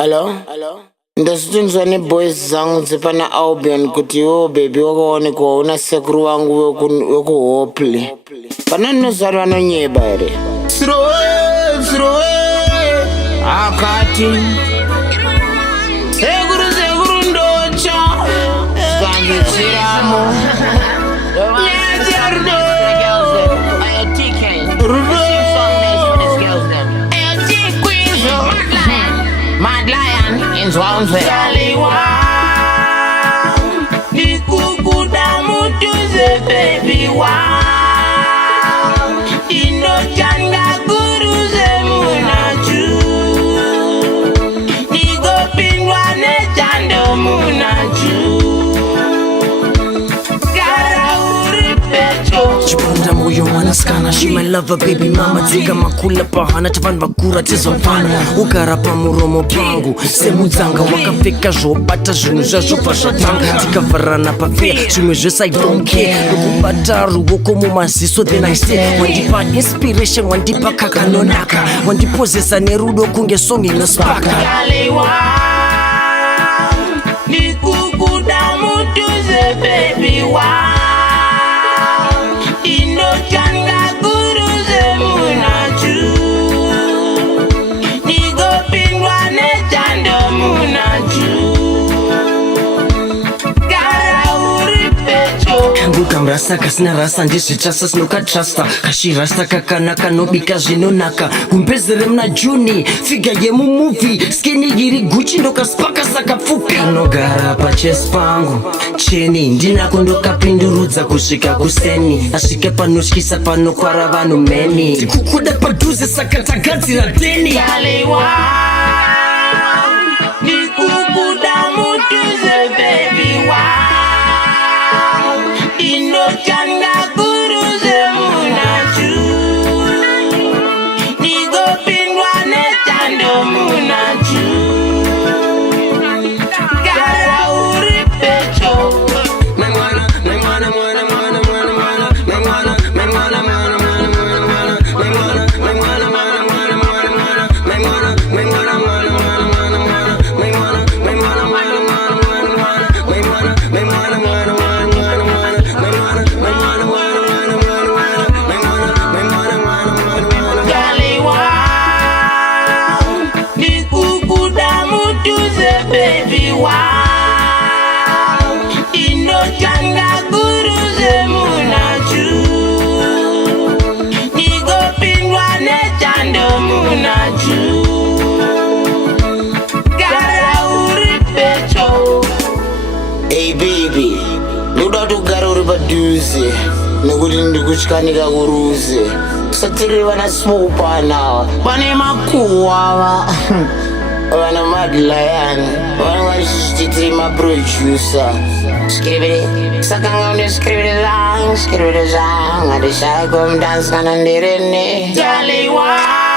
Hello? Ndasitshenziswa ne-boys zangu zifana Albion kuti yo baby wakaonekwa una sekuru wangu wekuhopli pananozari vanonyeba here sirowe akati sekuru ndocha sikanzitsiramo Baby, wow, inojanga guruze munaju, nigo pingwa ne jando munaju, gara uri pecho. Chipanda moyo wanaskana, she my lover baby mama. Dziga makula pahana tavan bakura tizomfana. Ugara pa muromo pangu semudzanga wakapfeka zvobata zvinhu zvazvobva zvatanga. Tikavarana pafea zvimwe zvese I don't care. Nokubata ruoko mumaziso then I say wandipa inspiration, wandipa kakanonaka, wandipozesa nerudo kunge song inospaka. Nikukuda mutuze baby wow, inojanga guruze munaju, nigo pingwa ne jando munaju, gara uri pecho. Kamrasa kasina rasa ndizvichasa sinokatrasta kashirasta kakanaka nobika zvinonaka kumpezere muna Juni figa yemumovie skeni iri Gucci ndokaspaka saka pfupi kanogara pachesi pangu cheni ndinako ndokapindurudza kusvika kuseni asvike panotyisa panokwara vanhu meni tikukuda padhuze saka tagadzira deni Nikukuda mutuze baby wow, inojanga guruze munaju, nigo pingwa ne jando munaju, gara uri pecho. Baby wow, inojanga guruze munaju, nigo pingwa ne jando munaju, gara uri pecho. Hey baby, ndoda kugara uri padhuze nekuti ndikutykanika kuruze kusatiriri vana smopana vane makuhwa vana madlion vana vachititiri maproducer skrivere sakanga uneskrivere zvangu handishai komudansi kana ndirene Jali wow.